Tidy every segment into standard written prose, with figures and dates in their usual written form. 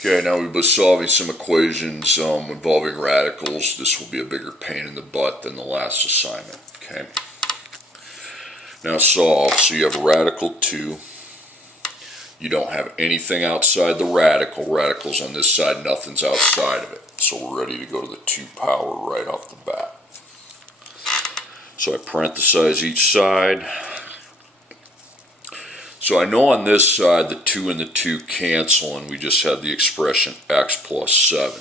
Okay, now we've been solving some equations involving radicals. This will be a bigger pain in the butt than the last assignment. Okay. Now solve. So you have radical 2. You don't have anything outside the radical. Radicals on this side, nothing's outside of it. So we're ready to go to the 2 power right off the bat. So I parenthesize each side. So I know on this side the 2 and the 2 cancel and we just have the expression x plus 7.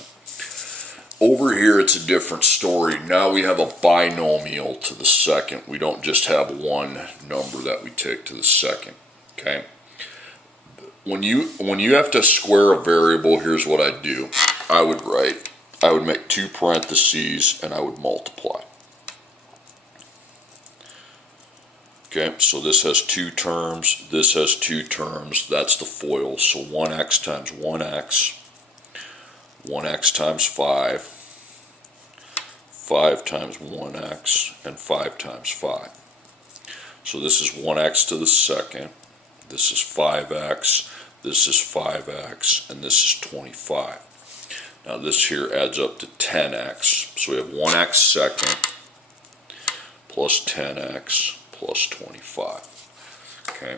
Over here it's a different story. Now we have a binomial to the second. We don't just have one number that we take to the second. Okay. When you have to square a variable, here's what I do. I would make 2 parentheses and I would multiply. Okay, so this has 2 terms, this has 2 terms, that's the FOIL. So 1x times 1x, 1x times 5, 5 times 1x, and 5 times 5. So this is 1x to the second, this is 5x, this is 5x, and this is 25. Now this here adds up to 10x. So we have 1x second plus 10x plus 25. Okay.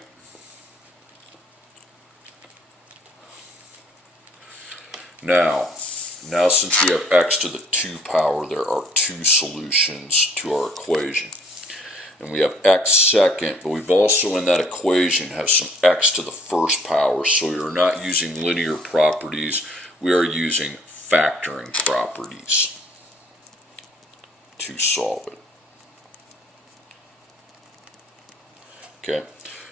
Now since we have x to the 2 power, there are 2 solutions to our equation. And we have x second, but we've also in that equation have some x to the 1st power, so we are not using linear properties, we are using factoring properties to solve it. Okay,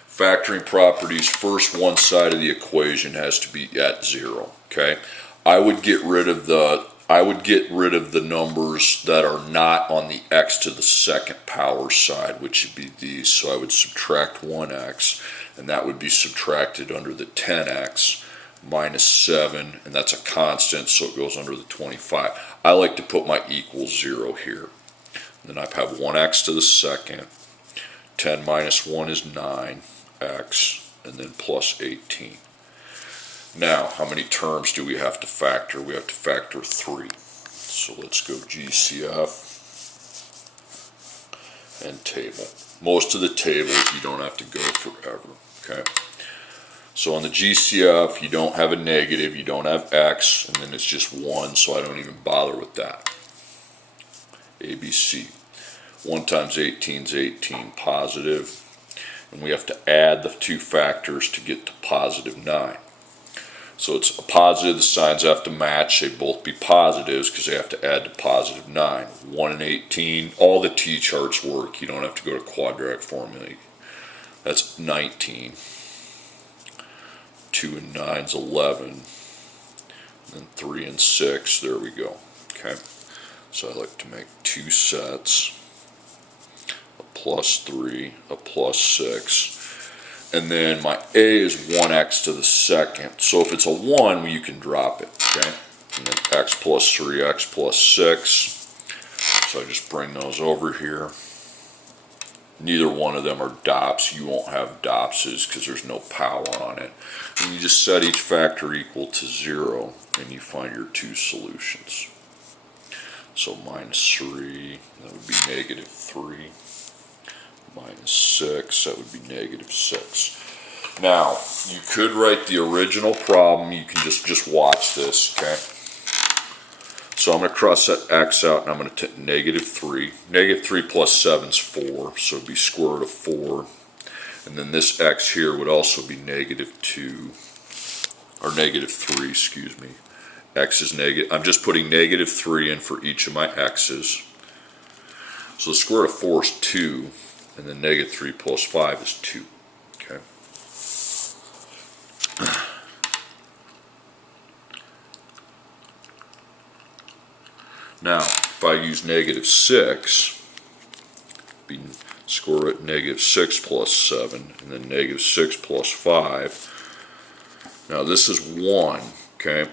factoring properties, first one side of the equation has to be at 0. Okay, I would get rid of the numbers that are not on the x to the 2nd power side, which would be these. So I would subtract 1x, and that would be subtracted under the 10x minus 7, and that's a constant, so it goes under the 25. I like to put my equals 0 here. And then I have 1x to the 2nd. 10 minus 1 is 9x, and then plus 18. Now, how many terms do we have to factor? We have to factor 3. So let's go GCF and table. Most of the tables you don't have to go forever. Okay. So on the GCF, you don't have a negative, you don't have x, and then it's just 1, so I don't even bother with that. ABC. 1 times 18 is 18, positive, and we have to add the 2 factors to get to positive 9. So it's a positive, the signs have to match, they both be positives because they have to add to positive 9. 1 and 18, all the T-charts work, you don't have to go to Quadratic Formula. That's 19. 2 and 9 is 11, and then 3 and 6, there we go. Okay, so I like to make 2 sets. Plus 3, a plus 6, and then my a is 1x to the 2nd. So if it's a 1, you can drop it, okay? And then x plus 3, x plus 6. So I just bring those over here. Neither one of them are dots. You won't have dotses because there's no power on it. And you just set each factor equal to 0, and you find your 2 solutions. So minus 3, that would be negative 3. Minus 6, that would be negative 6. Now, you could write the original problem. You can just watch this, okay? So I'm going to cross that x out, and I'm going to take negative 3. Negative 3 plus 7 is 4, so it would be square root of 4. And then this x here would also be negative 2, or negative 3, excuse me. X is negative. I'm just putting negative 3 in for each of my x's. So the square root of 4 is 2. And then negative 3 plus 5 is 2. Okay. Now, if I use negative 6, be square root negative 6 plus 7, and then negative 6 plus 5. Now this is 1. Okay.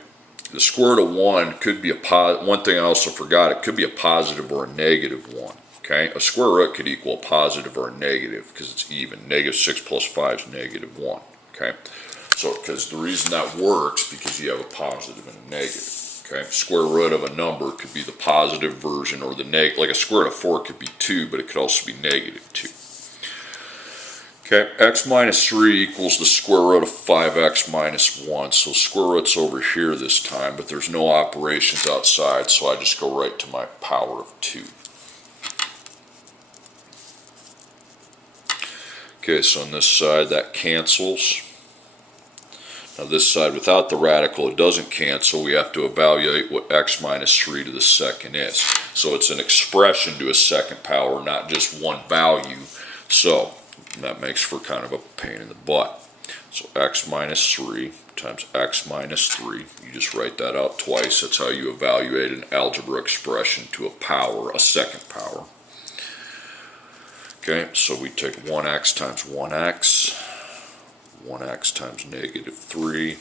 The square root of 1 could be a positive. One thing I also forgot, it could be a positive or a negative 1. Okay, a square root could equal a positive or a negative because it's even. Negative 6 plus 5 is negative 1. Okay, So, because the reason that works, because you have a positive and a negative. Okay, square root of a number could be the positive version or the negative. Like a square root of 4 could be 2, but it could also be negative 2. Okay, x minus 3 equals the square root of 5x minus 1. So square root's over here this time, but there's no operations outside, so I just go right to my power of 2. Okay, so on this side that cancels. Now this side without the radical it doesn't cancel. We have to evaluate what x minus 3 to the second is. So it's an expression to a second power, not just one value. So that makes for kind of a pain in the butt. So x minus 3 times x minus 3. You just write that out twice. That's how you evaluate an algebra expression to a power, a second power. Okay, so we take 1x times 1x. 1x times negative 3.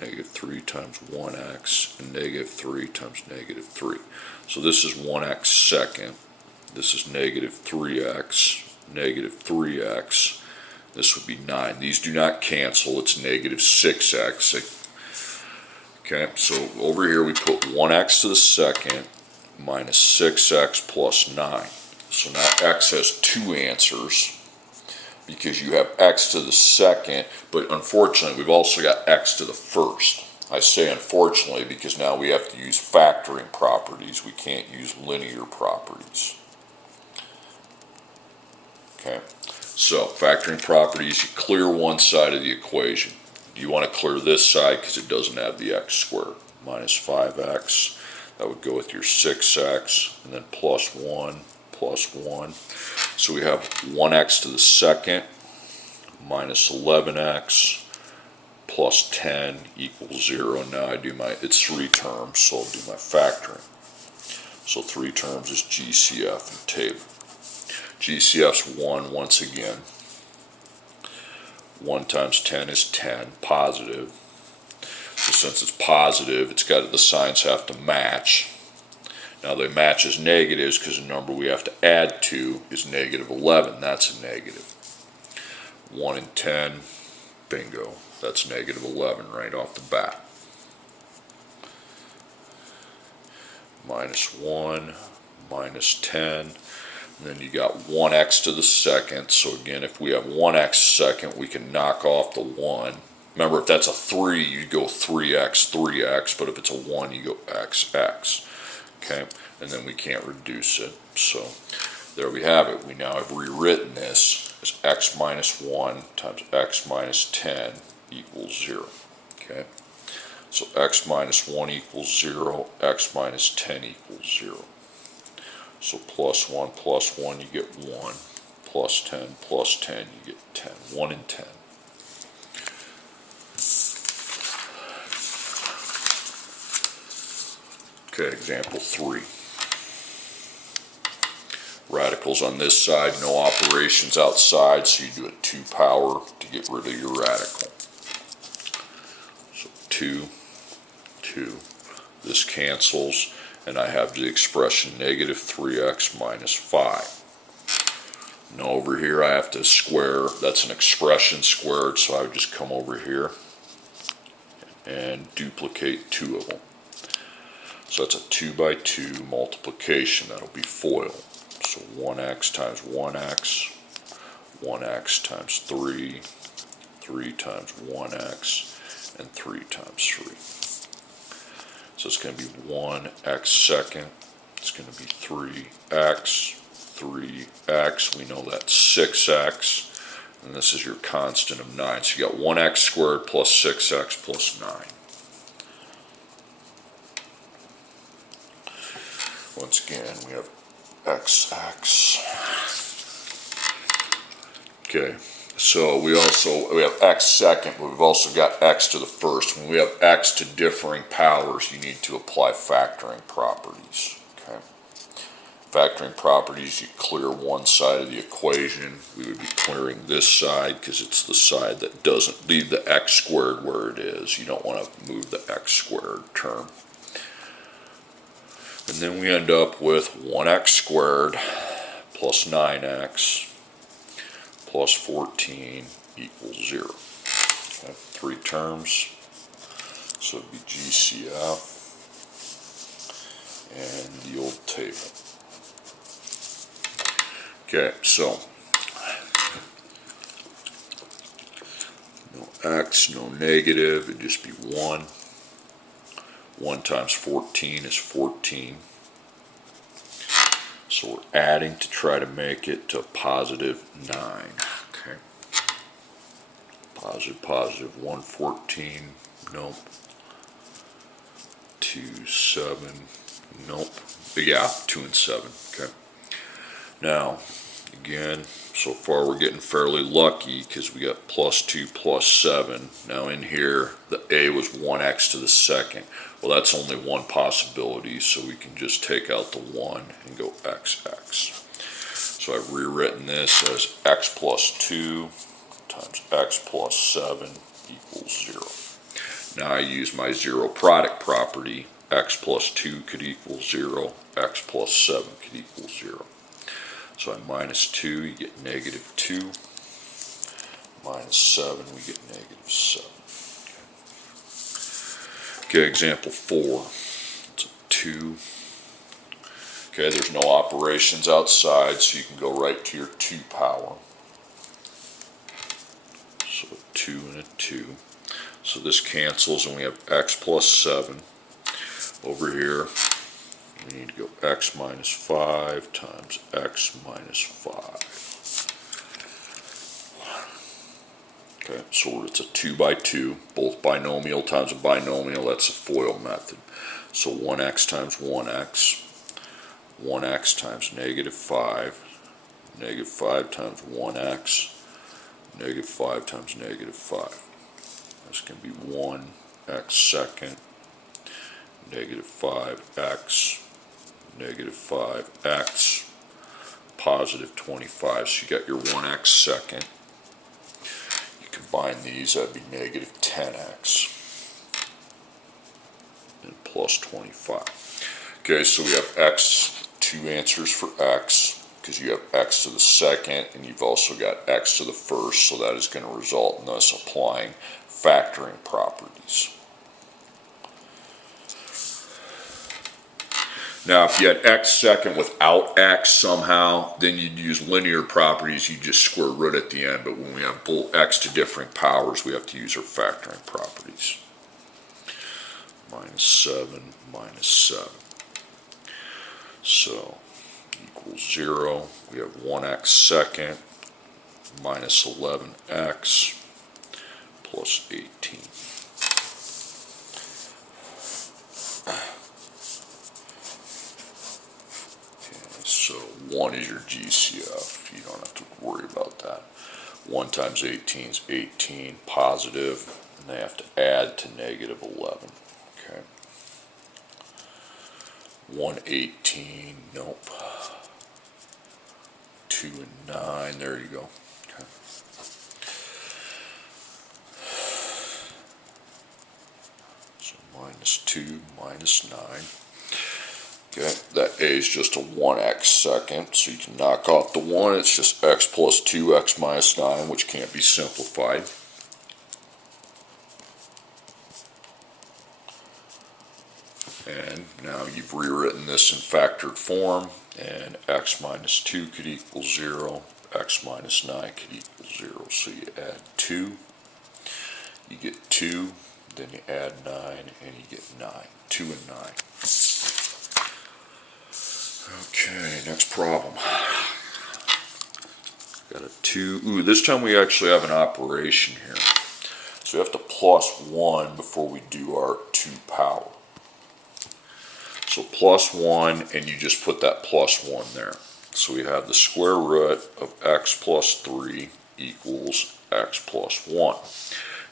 Negative 3 times 1x. And negative 3 times negative 3. So this is 1x second. This is negative 3x. Negative 3x, this would be 9. These do not cancel, it's negative 6x. Okay, so over here we put 1x to the second minus 6x plus 9. So now x has two answers because you have x to the second, but unfortunately we've also got x to the first. I say unfortunately because now we have to use factoring properties. We can't use linear properties. Okay, so factoring properties, you clear one side of the equation. You want to clear this side because it doesn't have the x squared. Minus 5x, that would go with your 6x, and then plus 1, plus 1. So we have 1x to the second minus 11x plus 10 equals 0. And now I do it's 3 terms, so I'll do my factoring. So 3 terms is GCF and table. GCF's 1 once again. 1 times 10 is 10, positive. So since it's positive, it's got the signs have to match. Now they match as negatives because the number we have to add to is negative 11. That's a negative. 1 and 10, bingo. That's negative 11 right off the bat. Minus 1, minus 10. And then you got 1x to the second. So again, if we have 1x second, we can knock off the 1. Remember, if that's a 3, you go 3x, 3x. But if it's a 1, you go x, x. Okay? And then we can't reduce it. So there we have it. We now have rewritten this as x minus 1 times x minus 10 equals 0. Okay? So x minus 1 equals 0. X minus 10 equals 0. So plus 1, you get 1. Plus 10, you get 10. 1 and 10. Okay, example 3. Radicals on this side, no operations outside, so you do a 2 power to get rid of your radical. So 2, 2. This cancels. And I have the expression negative 3x minus 5. Now over here I have to square, that's an expression squared, so I would just come over here and duplicate 2 of them. So that's a 2 by 2 multiplication, that'll be FOIL. So 1x times 1x, 1x times 3, 3 times 1x, and 3 times 3. So it's going to be 1x second, it's going to be 3x, 3x, we know that's 6x, and this is your constant of 9. So you got 1x squared plus 6x plus 9. Once again, we have xx. Okay. So we have x second, but we've also got x to the first. When we have x to differing powers, you need to apply factoring properties. Okay. Factoring properties, you clear one side of the equation. We would be clearing this side because it's the side that doesn't leave the x squared where it is. You don't want to move the x squared term. And then we end up with 1x squared plus 9x plus 14 equals 0. Okay. 3 terms. So it'd be GCF and the old table. Okay, so no x, no negative, it'd just be 1. 1 times 14 is 14. So we're adding to try to make it to positive 9. Okay. Positive, positive, 114, nope. 2, 7, nope. But yeah, 2 and 7, okay. Now, again, so far we're getting fairly lucky because we got plus 2, plus 7. Now in here, the a was 1x to the second. Well, that's only one possibility, so we can just take out the 1 and go xx. So I've rewritten this as x plus 2 times x plus 7 equals 0. Now I use my zero product property. X plus 2 could equal 0. X plus 7 could equal 0. So I minus 2, you get negative 2. Minus 7, we get negative 7. Okay, example 4. It's a 2. Okay, there's no operations outside, so you can go right to your 2 power. So a 2 and a 2. So this cancels, and we have x plus 7. Over here, we need to go x minus 5 times x minus 5. Okay, so it's a 2 by 2, both binomial times a binomial. That's a FOIL method. So 1x times 1x, 1x times negative 5, negative 5 times 1x, negative 5 times negative 5. That's going to be 1x second, negative 5x, negative 5x, positive 25. So you got your 1x second. Combine these, that'd be negative 10x and plus 25. Okay, so we have x, 2 answers for x, because you have x to the second, and you've also got x to the first, so that is going to result in us applying factoring properties. Now, if you had x second without x somehow, then you'd use linear properties. You just square root at the end. But when we have both x to differing powers, we have to use our factoring properties. Minus 7, minus 7. So, equals 0. We have 1x second minus 11x plus 18. So 1 is your GCF. You don't have to worry about that. 1 times 18 is 18, positive, and they have to add to negative 11. Okay. 118, nope. 2 and 9, there you go. Okay. So minus 2, minus 9. Okay, that a is just a 1x second, so you can knock off the 1. It's just x plus 2x minus 9, which can't be simplified. And now you've rewritten this in factored form, and x minus 2 could equal 0, x minus 9 could equal 0. So you add 2, you get 2, then you add 9, and you get 9. 2 and 9. Okay, next problem. Got a 2. Ooh, this time we actually have an operation here. So we have to plus 1 before we do our 2 power. So plus 1, and you just put that plus 1 there. So we have the square root of x plus 3 equals x plus 1.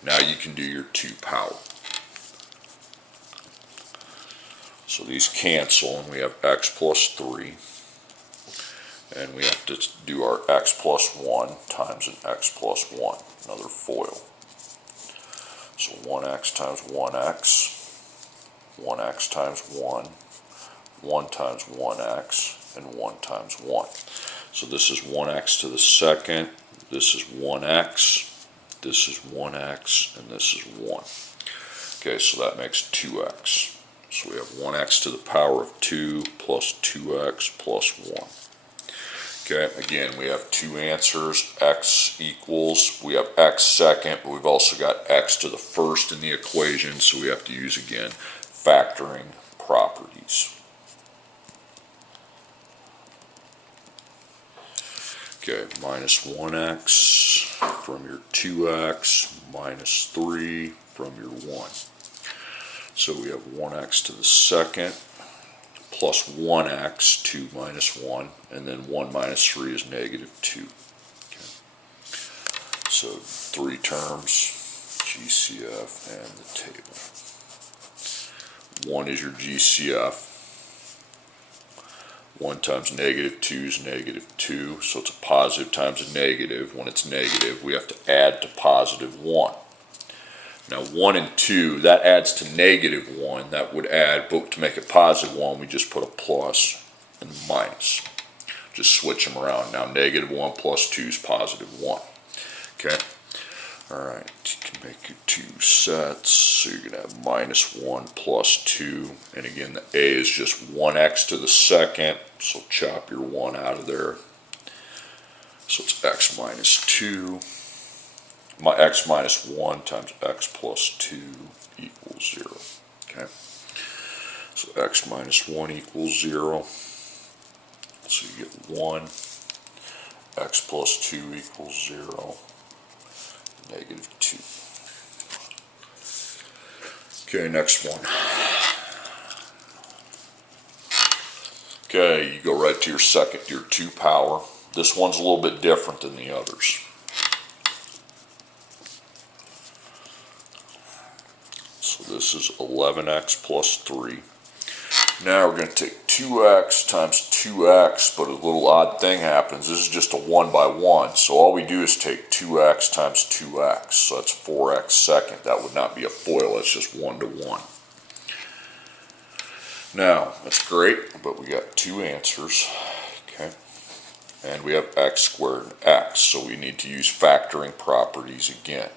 Now you can do your 2 power. So these cancel, and we have x plus 3, and we have to do our x plus 1 times an x plus 1, another FOIL. So 1x times 1x, 1x times 1, 1 times 1x, and 1 times 1. So this is 1x to the second, this is 1x, This is 1x and this is 1. Okay, so that makes 2x. So we have 1x to the power of 2 plus 2x plus 1. Okay, again, we have two answers. X equals, we have x second, but we've also got x to the first in the equation, so we have to use, again, factoring properties. Okay, minus 1x from your 2x, minus 3 from your 1. So we have 1x to the second, plus 1x, 2 minus 1, and then 1 minus 3 is negative 2. Okay. So 3 terms, GCF and the table. 1 is your GCF. 1 times negative 2 is negative 2, so it's a positive times a negative. When it's negative, we have to add to positive 1. Now 1 and 2, that adds to negative 1, that would add, but to make it positive 1, we just put a plus and a minus. Just switch them around. Now negative 1 plus 2 is positive 1. Okay? Alright, you can make your two sets, so you're going to have minus 1 plus 2, and again the a is just 1x to the second, so chop your 1 out of there. So it's x minus 2. My x minus 1 times x plus 2 equals 0. Okay, so x minus 1 equals 0. So you get 1. X plus 2 equals 0. Negative 2. Okay, next one. Okay, you go right to your second, your 2 power. This one's a little bit different than the others. So this is 11x plus 3. Now we're going to take 2x times 2x, but a little odd thing happens. This is just a 1 by 1. So all we do is take 2x times 2x. So that's 4x second. That would not be a FOIL. That's just 1 to 1. Now, that's great, but we got two answers. Okay. And we have x squared and x. So we need to use factoring properties again.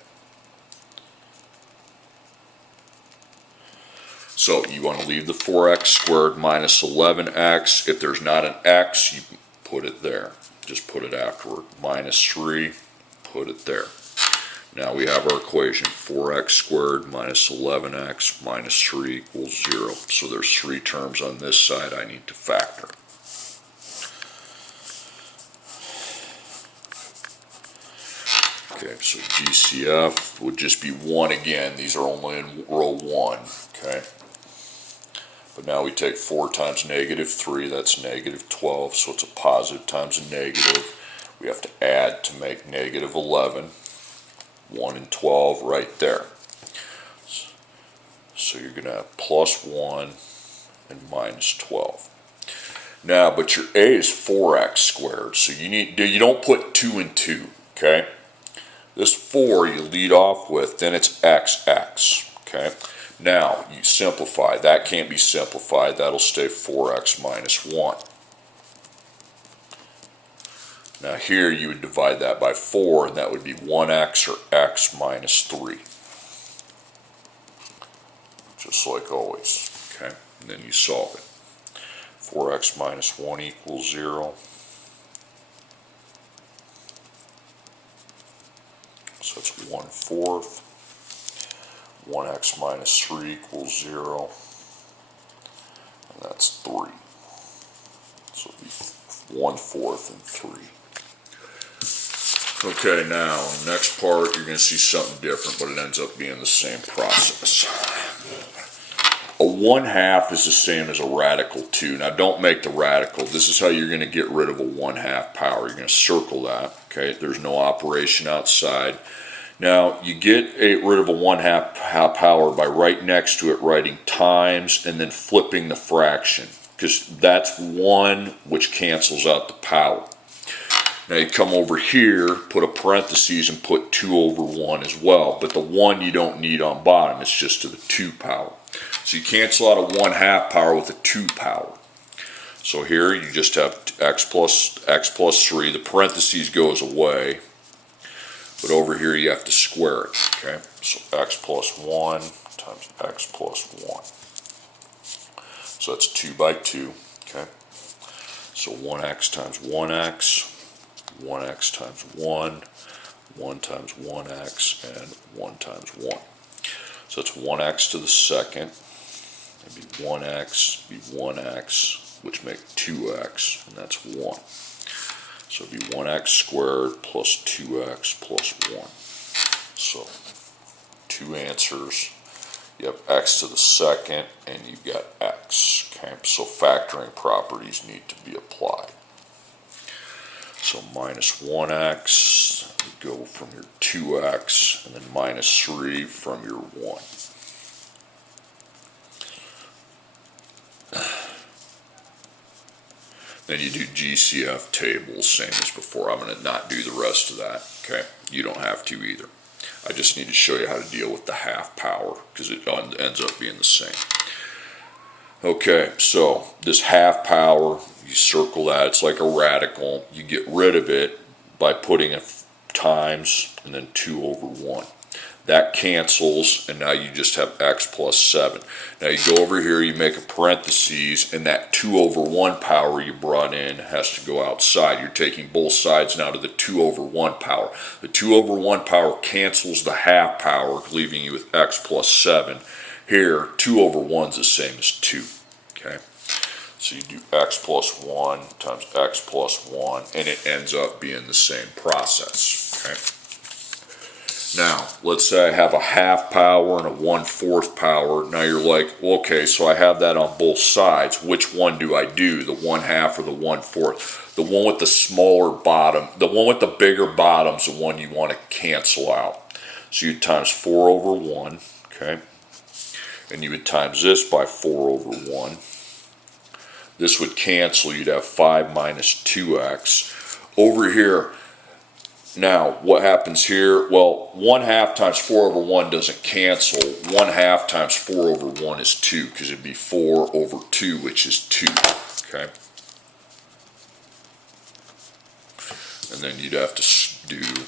So you want to leave the 4x squared minus 11x. If there's not an x, you put it there. Just put it afterward. Minus 3, put it there. Now we have our equation. 4x squared minus 11x minus 3 equals 0. So there's 3 terms on this side I need to factor. Okay, so GCF would just be 1 again. These are only in row 1. Okay. But now we take 4 times negative 3, that's negative 12, so it's a positive times a negative. We have to add to make negative 11. 1 and 12 right there. So you're going to have plus 1 and minus 12. Now, but your a is 4x squared, so you don't put 2 and 2, okay? This 4 you lead off with, then it's xx, okay? Now, you simplify. That can't be simplified. That'll stay 4x minus 1. Now here you would divide that by 4, and that would be 1x or x minus 3. Just like always. Okay? And then you solve it. 4x minus 1 equals 0. So it's 1/4. 1x minus 3 equals 0, and that's 3. So it'll be 1/4 and 3. Okay, now, next part, you're going to see something different, but it ends up being the same process. A 1/2 is the same as a radical 2. Now, don't make the radical. This is how you're going to get rid of a 1/2 power. You're going to circle that, okay? There's no operation outside. Now, you get rid of a 1/2 power by right next to it writing times and then flipping the fraction, because that's 1 which cancels out the power. Now you come over here, put a parentheses and put 2 over 1 as well, but the 1 you don't need on bottom, it's just to the 2 power. So you cancel out a 1/2 power with a 2 power. So here you just have x plus 3, the parentheses goes away. But over here you have to square it, okay? So x plus 1 times x plus 1. So that's 2 by 2, okay? So 1x times 1x, 1x times 1, 1 times 1x, and 1 times 1. So it's 1x to the second. It'd be 1x, be 1x, which make 2x, and that's 1. So it'd be 1x squared plus 2x plus 1. So two answers. You have x to the second, and you've got x. Okay, so factoring properties need to be applied. So minus 1x, go from your 2x, and then minus 3 from your 1. Then you do GCF tables, same as before. I'm going to not do the rest of that, okay? You don't have to either. I just need to show you how to deal with the half power, because it ends up being the same. Okay, so this half power, you circle that. It's like a radical. You get rid of it by putting a times and then 2 over 1. That cancels, and now you just have x plus 7. Now you go over here, you make a parentheses, and that 2 over 1 power you brought in has to go outside. You're taking both sides now to the 2 over 1 power. The 2 over 1 power cancels the half power, leaving you with x plus 7. Here, 2 over 1 is the same as 2. Okay? So you do x plus 1 times x plus 1, and it ends up being the same process. Okay? Now, let's say I have a half power and a 1/4 power. Now you're like, well, okay, so I have that on both sides. Which one do I do, the 1/2 or the 1/4? The one with the smaller bottom, the one with the bigger bottom is the one you want to cancel out. So you times 4 over 1, okay? And you would times this by 4 over 1. This would cancel. You'd have 5 minus 2x. Over here, now, what happens here? Well, 1/2 times 4 over 1 doesn't cancel. 1/2 times 4 over 1 is 2, because it'd be 4 over 2, which is 2. Okay? And then you'd have to do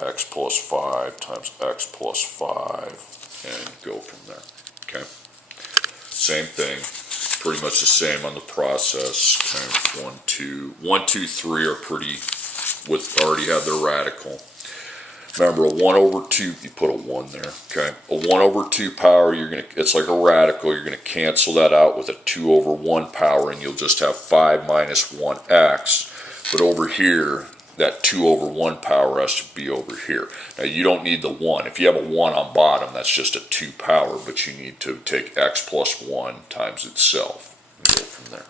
x plus 5 times x plus 5, and go from there. Okay? Same thing. Pretty much the same on the process. Times 1, 2. 1, 2, 3 are pretty... already have their radical. Remember, a 1 over 2, you put a 1 there, okay? A 1 over 2 power, it's like a radical. You're going to cancel that out with a 2 over 1 power, and you'll just have 5 minus 1x. But over here, that 2 over 1 power has to be over here. Now, you don't need the 1. If you have a 1 on bottom, that's just a 2 power, but you need to take x plus 1 times itself and go from there.